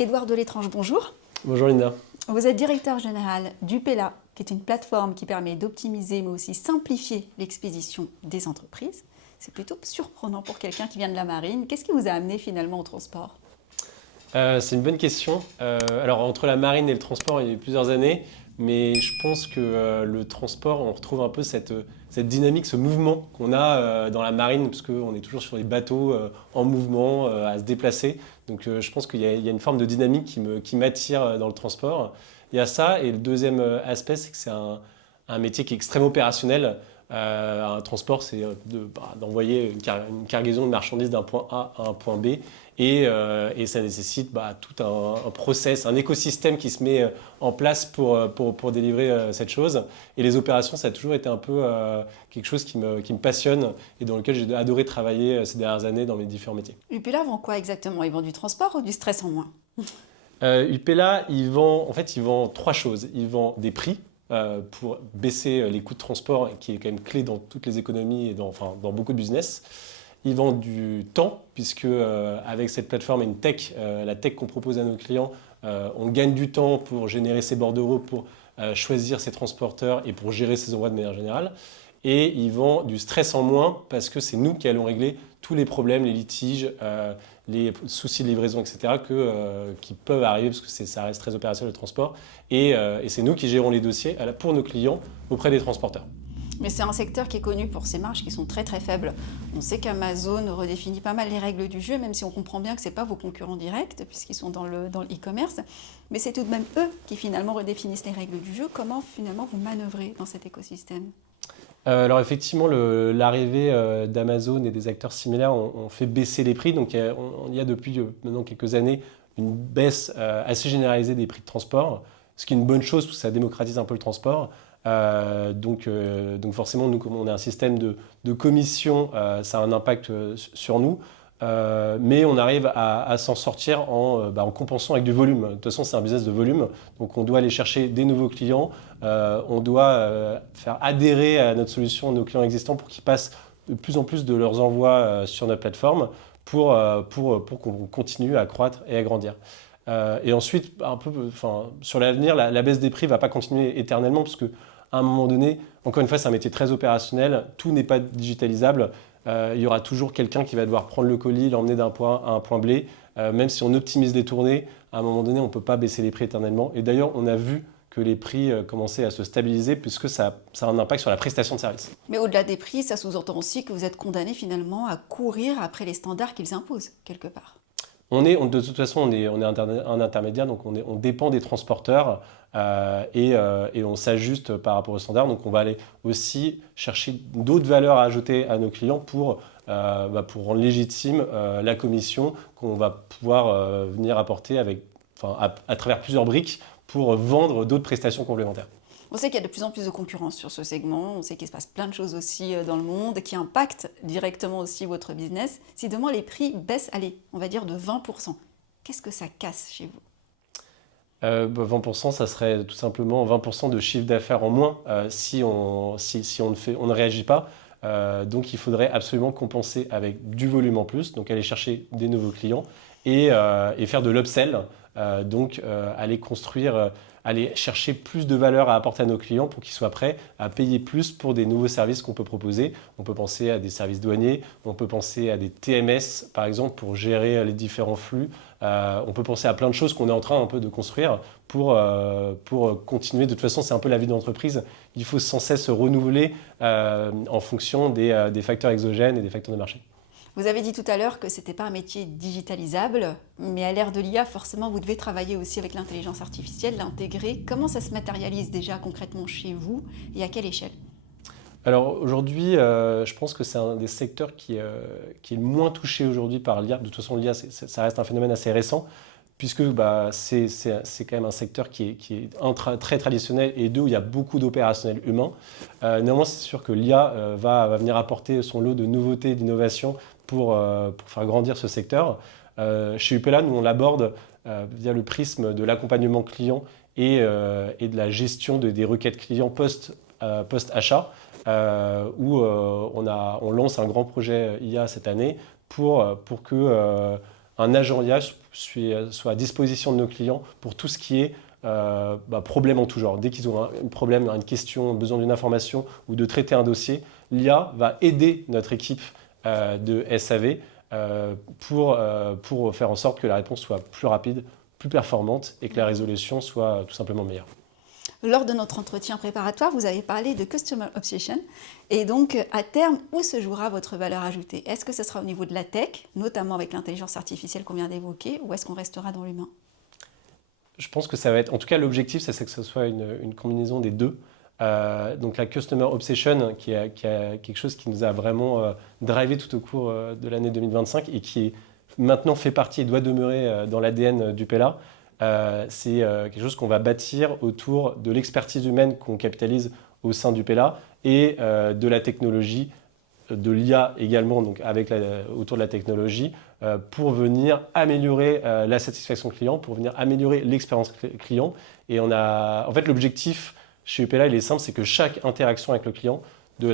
Édouard Delétrange, bonjour. Bonjour Linda. Vous êtes directeur général d'Upella, qui est une plateforme qui permet d'optimiser mais aussi simplifier l'expédition des entreprises. C'est plutôt surprenant pour quelqu'un qui vient de la marine. Qu'est-ce qui vous a amené finalement au transport? C'est une bonne question. Alors entre la marine et le transport, il y a eu plusieurs années, mais je pense que le transport, on retrouve un peu cette dynamique, ce mouvement qu'on a dans la marine, parce qu'on est toujours sur les bateaux en mouvement, à se déplacer. Donc je pense qu'il y a une forme de dynamique qui m'attire dans le transport. Il y a ça, et le deuxième aspect, c'est que c'est un métier qui est extrêmement opérationnel. Un transport, c'est d'envoyer une cargaison de marchandises d'un point A à un point B. Et ça nécessite tout un process, un écosystème qui se met en place pour délivrer cette chose. Et les opérations, ça a toujours été un peu quelque chose qui me passionne et dans lequel j'ai adoré travailler ces dernières années dans mes différents métiers. Upella vend quoi exactement? Ils vendent du transport ou du stress en moins? Upella, il vend trois choses. Il vend des prix pour baisser les coûts de transport, qui est quand même clé dans toutes les économies et dans beaucoup de business. Ils vendent du temps, puisque avec cette plateforme et la tech qu'on propose à nos clients, on gagne du temps pour générer ses bordereaux, pour choisir ses transporteurs et pour gérer ses envois de manière générale. Et ils vendent du stress en moins, parce que c'est nous qui allons régler tous les problèmes, les litiges, les soucis de livraison, etc., qui peuvent arriver, parce que ça reste très opérationnel le transport. Et c'est nous qui gérons les dossiers pour nos clients auprès des transporteurs. Mais c'est un secteur qui est connu pour ses marges qui sont très très faibles. On sait qu'Amazon redéfinit pas mal les règles du jeu, même si on comprend bien que ce n'est pas vos concurrents directs, puisqu'ils sont dans le e-commerce. Mais c'est tout de même eux qui finalement redéfinissent les règles du jeu. Comment finalement vous manœuvrez dans cet écosystème? Alors effectivement, l'arrivée d'Amazon et des acteurs similaires ont fait baisser les prix. Donc il y a depuis maintenant quelques années une baisse assez généralisée des prix de transport, ce qui est une bonne chose parce que ça démocratise un peu le transport. Donc forcément, nous, comme on a un système de commission, ça a un impact sur nous. Mais on arrive à s'en sortir en compensant avec du volume. De toute façon, c'est un business de volume. Donc on doit aller chercher des nouveaux clients. On doit faire adhérer à notre solution nos clients existants pour qu'ils passent de plus en plus de leurs envois sur notre plateforme pour qu'on continue à croître et à grandir. Et ensuite, sur l'avenir, la baisse des prix ne va pas continuer éternellement parce qu'à un moment donné, encore une fois, c'est un métier très opérationnel. Tout n'est pas digitalisable. Il y aura toujours quelqu'un qui va devoir prendre le colis, l'emmener d'un point A à un point B. Même si on optimise les tournées, à un moment donné, on ne peut pas baisser les prix éternellement. Et d'ailleurs, on a vu que les prix commençaient à se stabiliser puisque ça a un impact sur la prestation de service. Mais au-delà des prix, ça sous-entend aussi que vous êtes condamné finalement à courir après les standards qu'ils imposent, quelque part. De toute façon, on est un intermédiaire, donc on dépend des transporteurs et on s'ajuste par rapport aux standards. Donc on va aller aussi chercher d'autres valeurs à ajouter à nos clients pour rendre légitime la commission qu'on va pouvoir venir apporter à travers plusieurs briques pour vendre d'autres prestations complémentaires. On sait qu'il y a de plus en plus de concurrence sur ce segment, on sait qu'il se passe plein de choses aussi dans le monde qui impactent directement aussi votre business. Si demain les prix baissent, allez, on va dire de 20%, qu'est-ce que ça casse chez vous? 20%, ça serait tout simplement 20% de chiffre d'affaires en moins si on ne réagit pas. Donc il faudrait absolument compenser avec du volume en plus, donc aller chercher des nouveaux clients et faire de l'upsell, aller chercher plus de valeur à apporter à nos clients pour qu'ils soient prêts à payer plus pour des nouveaux services qu'on peut proposer. On peut penser à des services douaniers, on peut penser à des TMS par exemple pour gérer les différents flux. On peut penser à plein de choses qu'on est en train un peu de construire pour continuer. De toute façon, c'est un peu la vie d'entreprise. Il faut sans cesse se renouveler en fonction des facteurs exogènes et des facteurs de marché. Vous avez dit tout à l'heure que ce n'était pas un métier digitalisable, mais à l'ère de l'IA, forcément, vous devez travailler aussi avec l'intelligence artificielle, l'intégrer. Comment ça se matérialise déjà concrètement chez vous et à quelle échelle? Alors aujourd'hui, je pense que c'est un des secteurs qui est le moins touché aujourd'hui par l'IA. De toute façon, l'IA, ça reste un phénomène assez récent, puisque c'est quand même un secteur qui est très traditionnel et où il y a beaucoup d'opérationnels humains. Néanmoins, c'est sûr que l'IA va venir apporter son lot de nouveautés, d'innovations pour faire grandir ce secteur. Chez Upella, nous, on l'aborde via le prisme de l'accompagnement client et de la gestion des requêtes clients post-achat, où on lance un grand projet IA cette année pour que un agent IA soit à disposition de nos clients pour tout ce qui est problème en tout genre. Dès qu'ils ont un problème, une question, besoin d'une information ou de traiter un dossier, l'IA va aider notre équipe de SAV pour faire en sorte que la réponse soit plus rapide, plus performante et que la résolution soit tout simplement meilleure. Lors de notre entretien préparatoire, vous avez parlé de Customer Obsession. Et donc, à terme, où se jouera votre valeur ajoutée? Est-ce que ce sera au niveau de la tech, notamment avec l'intelligence artificielle qu'on vient d'évoquer, ou est-ce qu'on restera dans l'humain? Je pense que ça va être, en tout cas l'objectif, c'est que ce soit une combinaison des deux. Donc la Customer Obsession, qui a quelque chose qui nous a vraiment drivé tout au cours de l'année 2025 et qui maintenant fait partie et doit demeurer dans l'ADN du Pella, c'est quelque chose qu'on va bâtir autour de l'expertise humaine qu'on capitalise au sein du Pella et de la technologie, de l'IA également, donc autour de la technologie, pour venir améliorer la satisfaction client, pour venir améliorer l'expérience client. Et en fait, l'objectif chez Upella, il est simple, c'est que chaque interaction avec le client, de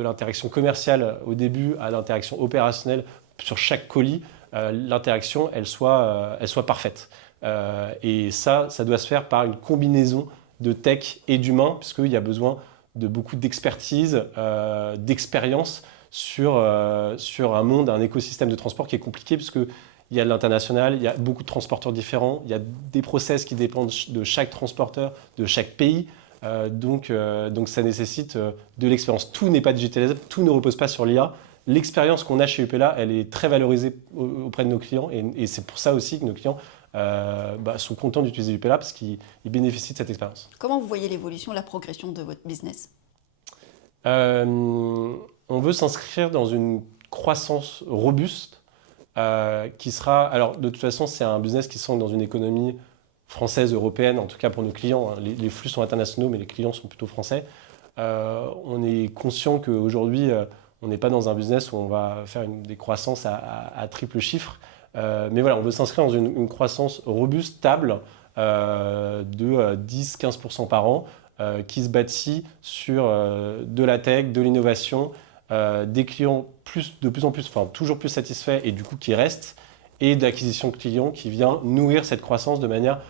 l'interaction commerciale au début à l'interaction opérationnelle sur chaque colis, l'interaction, elle soit parfaite. Et ça doit se faire par une combinaison de tech et d'humain, puisqu'il y a besoin de beaucoup d'expertise, d'expérience sur un monde, un écosystème de transport qui est compliqué, puisque il y a de l'international, il y a beaucoup de transporteurs différents, il y a des process qui dépendent de chaque transporteur, de chaque pays. Donc ça nécessite de l'expérience. Tout n'est pas digitalisable, tout ne repose pas sur l'IA. L'expérience qu'on a chez Upella, elle est très valorisée auprès de nos clients et c'est pour ça aussi que nos clients sont contents d'utiliser Upella parce qu'ils bénéficient de cette expérience. Comment vous voyez l'évolution, la progression de votre business? On veut s'inscrire dans une croissance robuste qui sera... Alors, de toute façon, c'est un business qui s'ancre dans une économie française, européenne, en tout cas pour nos clients. Les flux sont internationaux, mais les clients sont plutôt français. On est conscient qu'aujourd'hui, on n'est pas dans un business où on va faire des croissances à triple chiffre. Mais voilà, on veut s'inscrire dans une croissance robuste, stable, de 10-15% par an, qui se bâtit sur de la tech, de l'innovation, des clients de plus en plus, enfin toujours plus satisfaits et du coup qui restent, et d'acquisition de clients qui vient nourrir cette croissance de manière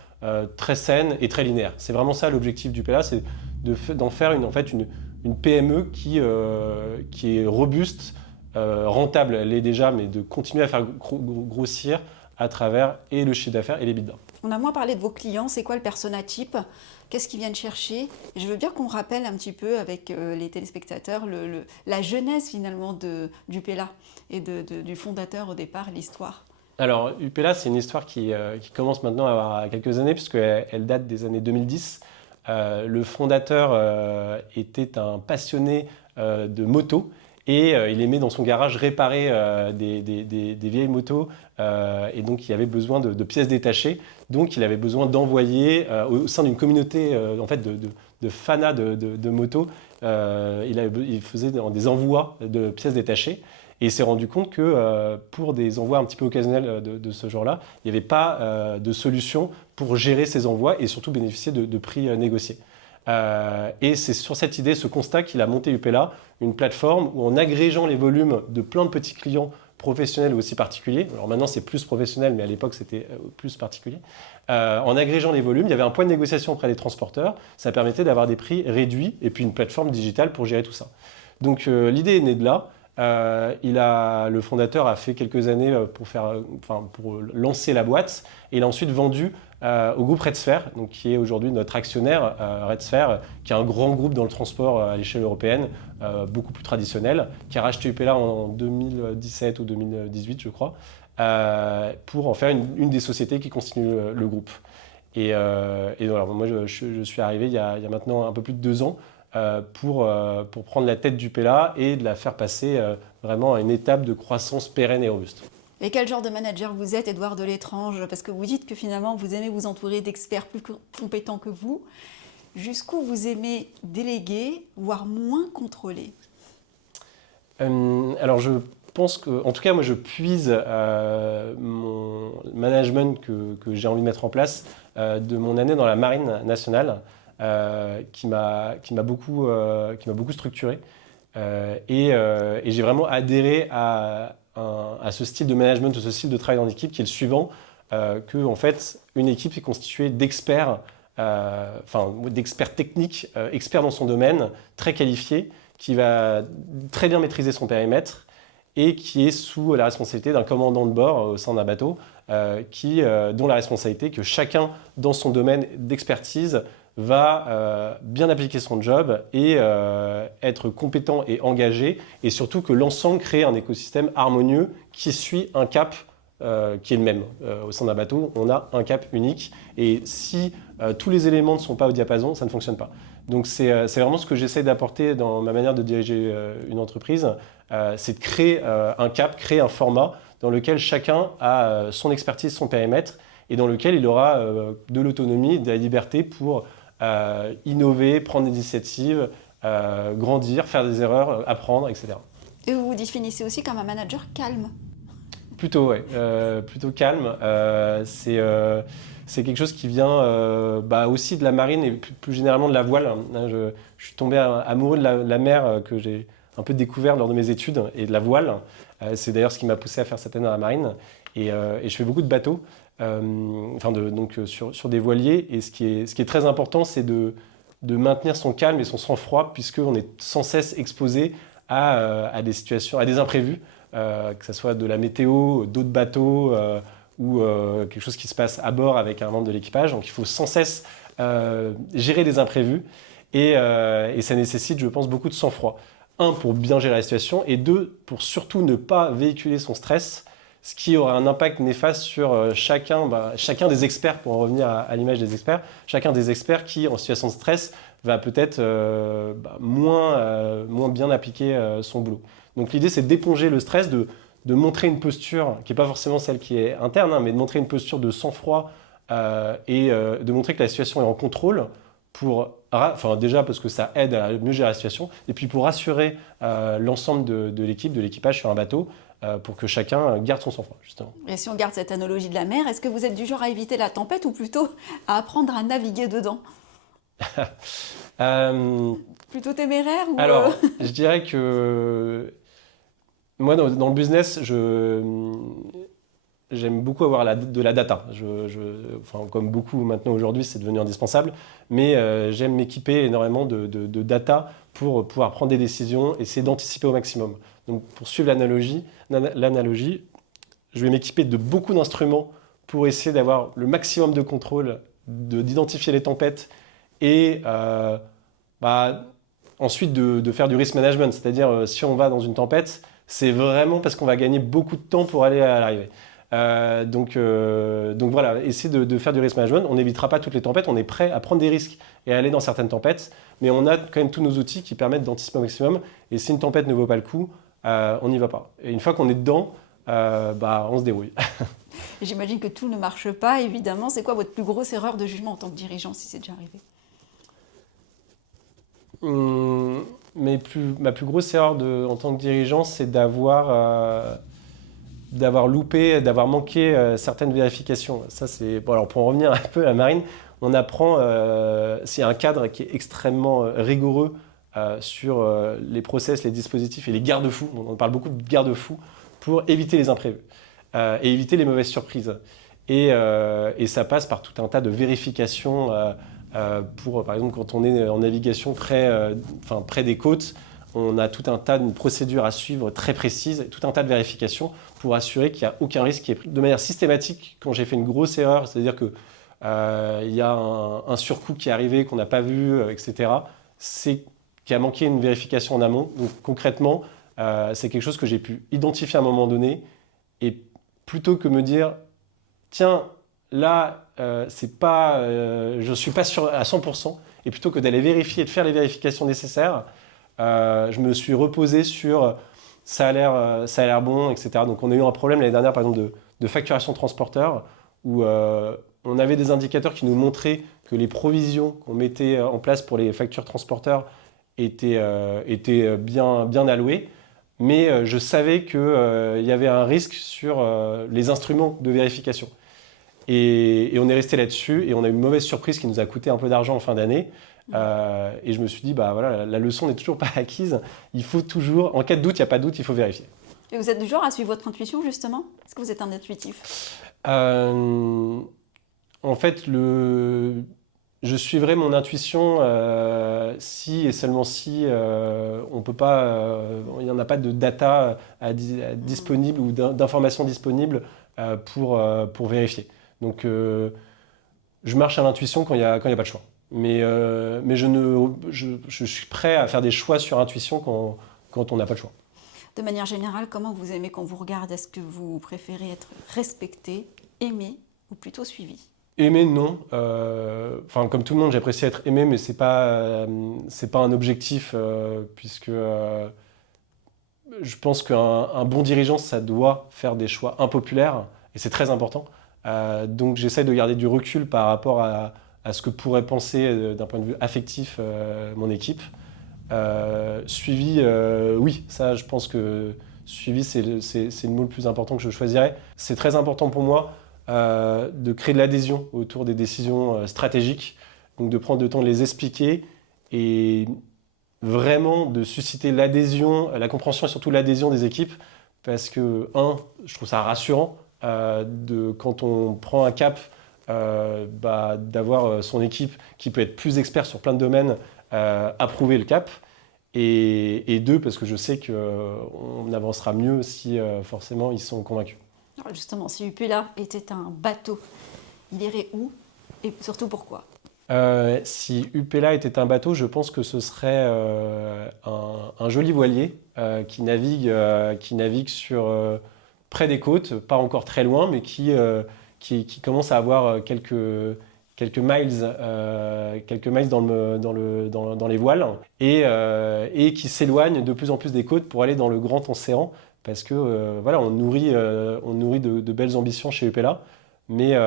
très saine et très linéaire. C'est vraiment ça l'objectif du PLA, c'est d'en faire une PME qui est robuste, rentable, elle l'est déjà, mais de continuer à faire grossir à travers et le chiffre d'affaires et les bidas. On a moins parlé de vos clients, c'est quoi le persona type? Qu'est-ce qu'ils viennent chercher? Je veux bien qu'on rappelle un petit peu avec les téléspectateurs la genèse finalement du Pella et du fondateur au départ, l'histoire. Alors, Upella, c'est une histoire qui commence maintenant à avoir quelques années, puisqu'elle date des années 2010. Le fondateur était un passionné de moto et il aimait dans son garage réparer des vieilles motos et donc il avait besoin de pièces détachées. Donc il avait besoin d'envoyer au sein d'une communauté en fait de fanas de motos, il faisait des envois de pièces détachées. Et il s'est rendu compte que pour des envois un petit peu occasionnels de ce genre-là, il n'y avait pas de solution pour gérer ces envois et surtout bénéficier de prix négociés. Et c'est sur cette idée, ce constat, qu'il a monté Upella, une plateforme où en agrégeant les volumes de plein de petits clients professionnels ou aussi particuliers, alors maintenant c'est plus professionnel, mais à l'époque c'était plus particulier, en agrégeant les volumes, il y avait un point de négociation auprès des transporteurs, ça permettait d'avoir des prix réduits et puis une plateforme digitale pour gérer tout ça. Donc l'idée est née de là. Le fondateur a fait quelques années pour lancer la boîte et il a ensuite vendu au groupe Redsphere, donc, qui est aujourd'hui notre actionnaire, Redsphere, qui est un grand groupe dans le transport à l'échelle européenne, beaucoup plus traditionnel, qui a racheté Upella en 2017 ou 2018, je crois, pour en faire une des sociétés qui constituent le groupe. Et voilà, moi, je suis arrivé il y a maintenant un peu plus de 2 ans pour prendre la tête d'Upella et de la faire passer vraiment à une étape de croissance pérenne et robuste. Et quel genre de manager vous êtes, Édouard Delétrange? Parce que vous dites que finalement vous aimez vous entourer d'experts plus compétents que vous. Jusqu'où vous aimez déléguer, voire moins contrôler? Alors je pense que, en tout cas moi je puise mon management que j'ai envie de mettre en place de mon année dans la Marine nationale. Qui m'a beaucoup structuré et j'ai vraiment adhéré à à ce style de management, ce style de travail en équipe qui est le suivant, que en fait, une équipe est constituée d'experts, d'experts techniques, experts dans son domaine, très qualifiés, qui va très bien maîtriser son périmètre et qui est sous la responsabilité d'un commandant de bord au sein d'un bateau, dont la responsabilité est que chacun dans son domaine d'expertise va bien appliquer son job et être compétent et engagé, et surtout que l'ensemble crée un écosystème harmonieux qui suit un cap qui est le même. Au sein d'un bateau, on a un cap unique, et si tous les éléments ne sont pas au diapason, ça ne fonctionne pas. Donc c'est vraiment ce que j'essaie d'apporter dans ma manière de diriger une entreprise, c'est de créer un cap, créer un format dans lequel chacun a son expertise, son périmètre, et dans lequel il aura de l'autonomie, de la liberté pour innover, prendre des initiatives, grandir, faire des erreurs, apprendre, etc. Et vous vous définissez aussi comme un manager calme. Plutôt, ouais. Plutôt calme. C'est quelque chose qui vient aussi de la marine et plus généralement de la voile. Je suis tombé amoureux de la mer que j'ai un peu découvert lors de mes études, et de la voile. C'est d'ailleurs ce qui m'a poussé à faire cette année dans la marine. Et je fais beaucoup de bateaux, sur des voiliers. Et ce qui est très important, c'est de maintenir son calme et son sang-froid, puisqu'on est sans cesse exposé à des situations, à des imprévus, que ce soit de la météo, d'autres bateaux ou quelque chose qui se passe à bord avec un membre de l'équipage. Donc il faut sans cesse gérer des imprévus, et ça nécessite, je pense, beaucoup de sang-froid. Un, pour bien gérer la situation, et deux, pour surtout ne pas véhiculer son stress, ce qui aura un impact néfaste sur chacun des experts, pour en revenir à l'image des experts, chacun des experts qui, en situation de stress, va peut-être moins bien appliquer son boulot. Donc l'idée, c'est d'éponger le stress, de montrer une posture qui n'est pas forcément celle qui est interne, mais de montrer une posture de sang-froid et de montrer que la situation est en contrôle, déjà parce que ça aide à mieux gérer la situation, et puis pour rassurer l'ensemble de l'équipe, de l'équipage sur un bateau, pour que chacun garde son sang-froid, justement. Et si on garde cette analogie de la mer, est-ce que vous êtes du genre à éviter la tempête ou plutôt à apprendre à naviguer dedans? Plutôt téméraire ou Alors, je dirais que moi, dans le business, j'aime beaucoup avoir de la data. Comme beaucoup maintenant aujourd'hui, c'est devenu indispensable. Mais j'aime m'équiper énormément de data pour pouvoir prendre des décisions, essayer d'anticiper au maximum. Donc, pour suivre l'analogie, je vais m'équiper de beaucoup d'instruments pour essayer d'avoir le maximum de contrôle, d'identifier les tempêtes et ensuite de faire du risk management. C'est-à-dire, si on va dans une tempête, c'est vraiment parce qu'on va gagner beaucoup de temps pour aller à l'arrivée. Donc voilà, essayer de faire du risk management. On n'évitera pas toutes les tempêtes, on est prêt à prendre des risques et à aller dans certaines tempêtes, mais on a quand même tous nos outils qui permettent d'anticiper au maximum. Et si une tempête ne vaut pas le coup, on n'y va pas. Et une fois qu'on est dedans, on se débrouille. J'imagine que tout ne marche pas, évidemment. C'est quoi votre plus grosse erreur de jugement en tant que dirigeant, si c'est déjà arrivé? Ma plus grosse erreur en tant que dirigeant, c'est d'avoir loupé, d'avoir manqué certaines vérifications. Ça, alors pour en revenir un peu à la marine, on apprend, c'est un cadre qui est extrêmement rigoureux sur les process, les dispositifs et les garde-fous. On parle beaucoup de garde-fous pour éviter les imprévus et éviter les mauvaises surprises. Et ça passe par tout un tas de vérifications par exemple, quand on est en navigation près des côtes, on a tout un tas de procédures à suivre très précises, tout un tas de vérifications pour assurer qu'il n'y a aucun risque qui est pris. De manière systématique, quand j'ai fait une grosse erreur, c'est-à-dire qu'il y a un surcoût qui est arrivé, qu'on n'a pas vu, etc., c'est qu'il a manqué une vérification en amont. Donc concrètement, c'est quelque chose que j'ai pu identifier à un moment donné, et plutôt que me dire, tiens, là, je ne suis pas sûr à 100%, et plutôt que d'aller vérifier et de faire les vérifications nécessaires, je me suis reposé sur ça a l'air bon, etc. Donc on a eu un problème l'année dernière, par exemple, de facturation transporteur, où on avait des indicateurs qui nous montraient que les provisions qu'on mettait en place pour les factures transporteurs étaient bien allouées. Mais je savais qu'il y avait un risque sur les instruments de vérification. Et on est resté là-dessus, et on a eu une mauvaise surprise qui nous a coûté un peu d'argent en fin d'année. Et je me suis dit, la leçon n'est toujours pas acquise. Il faut toujours, en cas de doute, il n'y a pas de doute, il faut vérifier. Et vous êtes du genre à suivre votre intuition, justement? Est-ce que vous êtes un intuitif? En fait, je suivrai mon intuition si et seulement si on peut pas, il n'y en a pas de data disponible ou d'informations disponibles pour vérifier. Donc, je marche à l'intuition quand il y a pas de choix. Mais je suis prêt à faire des choix sur intuition quand on n'a pas de choix. De manière générale, comment vous aimez qu'on vous regarde? Est-ce que vous préférez être respecté, aimé ou plutôt suivi? Aimer, non. Enfin, comme tout le monde, j'apprécie être aimé, mais c'est pas un objectif, puisque je pense qu'un bon dirigeant, ça doit faire des choix impopulaires, et c'est très important. Donc j'essaie de garder du recul par rapport à ce que pourrait penser d'un point de vue affectif mon équipe. Suivi, oui, ça je pense que suivi c'est le mot le plus important que je choisirais. C'est très important pour moi de créer de l'adhésion autour des décisions stratégiques, donc de prendre le temps de les expliquer et vraiment de susciter l'adhésion, la compréhension et surtout l'adhésion des équipes parce que, je trouve ça rassurant quand on prend un cap, d'avoir son équipe qui peut être plus expert sur plein de domaines, approuver le cap. Et deux, parce que je sais qu'on avancera mieux si forcément ils sont convaincus. Alors justement, si Upella était un bateau, il irait où et surtout pourquoi? Si Upella était un bateau, je pense que ce serait un joli voilier qui navigue près des côtes, pas encore très loin, mais qui commence à avoir quelques miles dans les voiles et qui s'éloigne de plus en plus des côtes pour aller dans le grand océan parce que voilà, on nourrit de belles ambitions chez Upella. Mais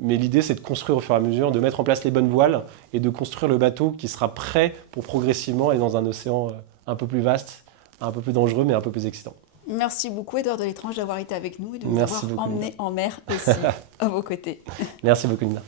l'idée, c'est de construire au fur et à mesure, de mettre en place les bonnes voiles et de construire le bateau qui sera prêt pour progressivement aller dans un océan un peu plus vaste, un peu plus dangereux, mais un peu plus excitant. Merci beaucoup, Édouard Delétrange, d'avoir été avec nous et de nous Merci avoir beaucoup, emmenés en mer aussi, à vos côtés. Merci beaucoup, Nina.